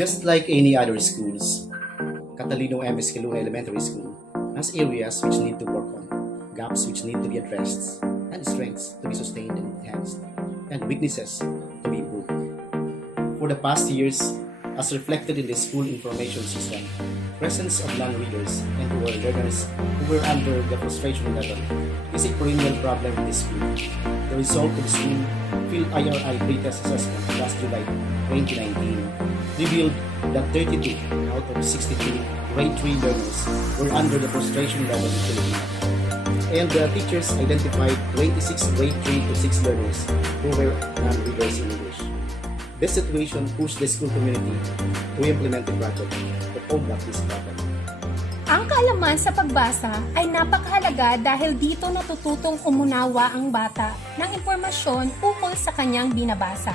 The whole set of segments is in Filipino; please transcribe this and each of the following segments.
Just like any other schools, Catalino M. Escalona Elementary School has areas which need to work on, gaps which need to be addressed, and strengths to be sustained and enhanced, and weaknesses to be improved. For the past years, as reflected in the school information system, presence of non-readers and poor learners who were under the frustration level is a perennial problem in the school. The result of the school field IRI pretest assessment last July 2019 revealed that 32 out of 62 grade 3 learners were under the frustration level in Filipino. And the teachers identified 26 grade 3 to 6 learners who were non-readers in English. This situation pushed the school community to implement a project to combat this problem. Ang kaalaman sa pagbasa ay napakahalaga dahil dito natututong umunawa ang bata ng impormasyon ukol sa kanyang binabasa.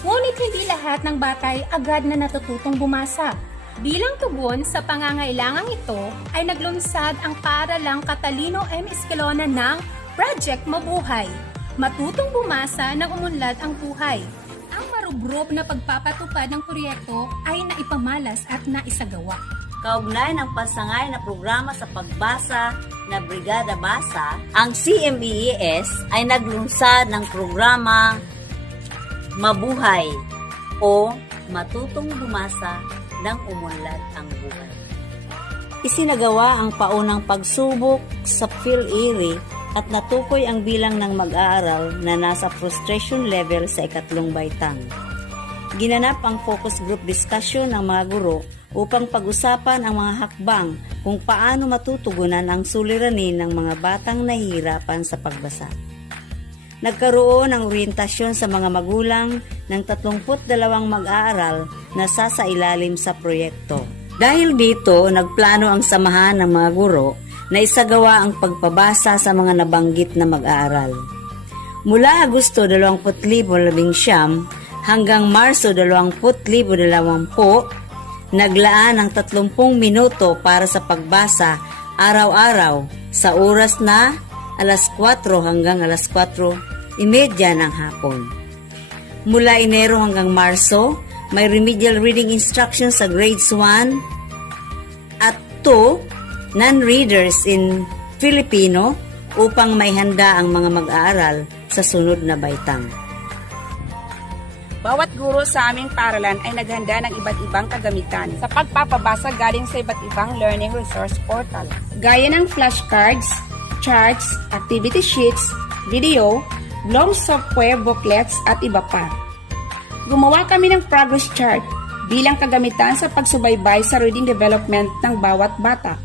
Ngunit hindi lahat ng bata ay agad na natututong bumasa. Bilang tugon sa pangangailangang ito ay naglunsad ang paaralang Catalino M. Escalona ng Project Mabuhay. Matutong bumasa nang umunlad ang buhay. Ang marubrop na pagpapatupad ng proyekto ay naipamalas at naisagawa. Kaugnay ng pasangay na programa sa pagbasa na Brigada Basa, ang CMEES ay naglunsad ng programa Mabuhay o Matutong Bumasa nang umunlad ang buhay. Isinagawa ang paunang pagsubok sa PhilErie at natukoy ang bilang ng mag-aaral na nasa frustration level sa ikatlong baitang. Ginanap ang focus group discussion ng mga guro upang pag-usapan ang mga hakbang kung paano matutugunan ang suliranin ng mga batang nahihirapan sa pagbasa. Nagkaroon ng orientasyon sa mga magulang ng 32 mag-aaral na sasailalim sa proyekto. Dahil dito, nagplano ang samahan ng mga guro na isagawa ang pagpabasa sa mga nabanggit na mag-aaral. Mula Agosto 2019 hanggang Marso 2020, naglaan ng 30 minuto para sa pagbasa araw-araw sa oras na alas 4 hanggang alas 4:30 ng hapon. Mula Enero hanggang Marso, may remedial reading instructions sa grades 1 at 2, non-readers in Filipino upang may handa ang mga mag-aaral sa sunod na baitang. Bawat guro sa aming paaralan ay naghanda ng iba't ibang kagamitan sa pagpapabasa galing sa iba't ibang learning resource portal. Gaya ng flashcards, charts, activity sheets, video, long software booklets at iba pa. Gumawa kami ng progress chart bilang kagamitan sa pagsubaybay sa reading development ng bawat bata.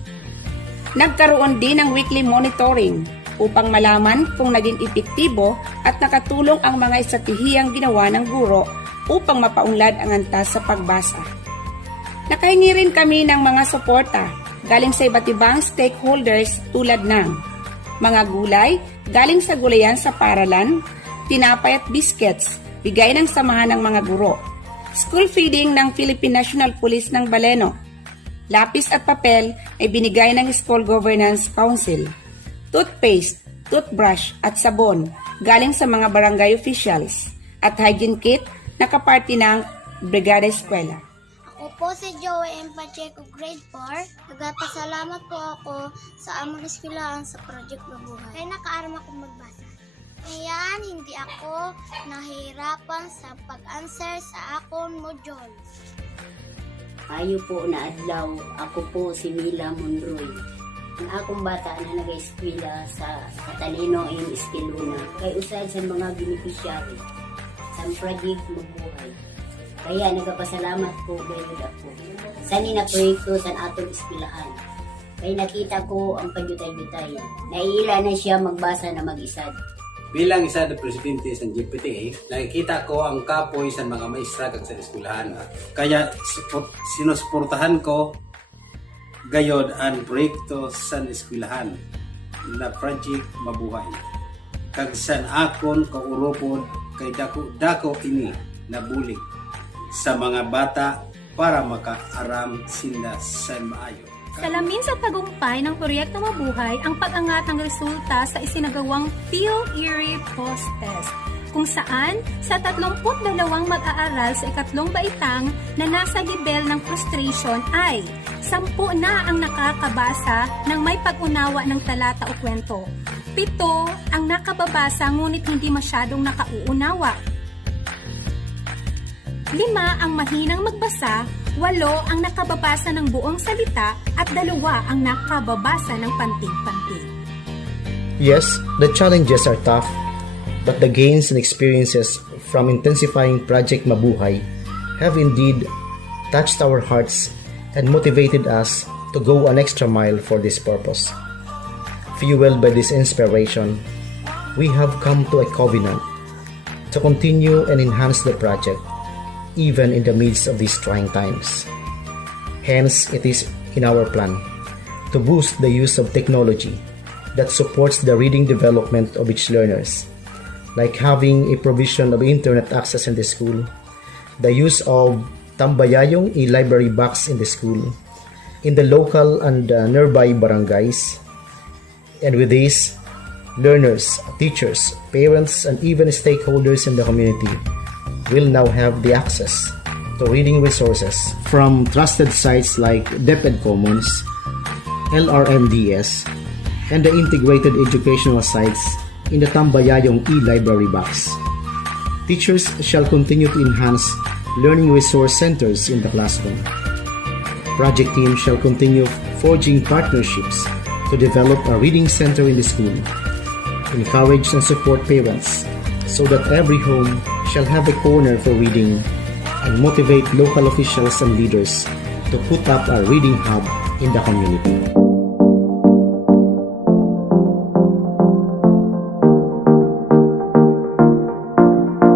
Nagkaroon din ng weekly monitoring upang malaman kung naging epektibo at nakatulong ang mga estratehiyang ginawa ng guro upang mapaunlad ang antas sa pagbasa. Nakahingi rin kami ng mga suporta galing sa iba't ibang stakeholders tulad ng mga gulay galing sa gulayan sa paaralan, tinapay at biscuits, bigay ng samahan ng mga guro, school feeding ng Philippine National Police ng Baleno, lapis at papel ay binigay ng School Governance Council, toothpaste, toothbrush at sabon galing sa mga barangay officials at hygiene kit na kaparti ng Brigada Eskwela. Ako po si Joey M. Pacheco, grade 4. Nagpasalamat po ako sa among eskwelahan sa Project Mabuhay. Kaya nakaarma akong magbasa. Ngayon, hindi ako nahihirapan sa pag-answer sa akong module. Ayo po na adlaw, ako po si Mila Monroy. Ang akong bata na nag-eskwela sa Catalino M. Escalona kay usad sa mga beneficiary sa Project Mabuhay. Kaya nagpasalamat po gayud ako sa nina proyekto sa atong eskwelahan. Kaya nakita ko ang pagyutay-yutay. Naila na siya magbasa na mag-isad. Bilang isa na presidente sa GPTA, nakikita ko ang kapoy sa mga maestra kag sa eskwelahan. Kaya sinusuportahan ko gayod ang proyekto sa eskwelahan na Project Mabuhay. Kag san akon kauropod kay dako ini na bulig sa mga bata para makaaram sila sa maayo. Salamin sa tagumpay ng Proyekto Mabuhay ang pag-angat ng resulta sa isinagawang PhilErie Post-Test kung saan sa 32 mag-aaral sa ikatlong baitang na nasa level ng frustration ay 10 na ang nakakabasa ng may pag-unawa ng talata o kwento. 7 ang nakababasa ngunit hindi masyadong nakauunawa. 5 ang mahinang magbasa, 8 ang nakababasa ng buong salita at 2 ang nakababasa ng panting-panting. Yes, the challenges are tough, but the gains and experiences from intensifying Project Mabuhay have indeed touched our hearts and motivated us to go an extra mile for this purpose. Fueled by this inspiration, we have come to a covenant to continue and enhance the project, even in the midst of these trying times. Hence, it is in our plan to boost the use of technology that supports the reading development of each learners, like having a provision of internet access in the school, the use of Tambayayong e-library box in the school, in the local and nearby barangays, and with this, learners, teachers, parents, and even stakeholders in the community will now have the access to reading resources from trusted sites like DepEd Commons, LRMDS, and the integrated educational sites in the Tambayayong e-library box. Teachers shall continue to enhance learning resource centers in the classroom. Project teams shall continue forging partnerships to develop a reading center in the school, encourage and support parents so that every home shall have a corner for reading, and motivate local officials and leaders to put up a reading hub in the community.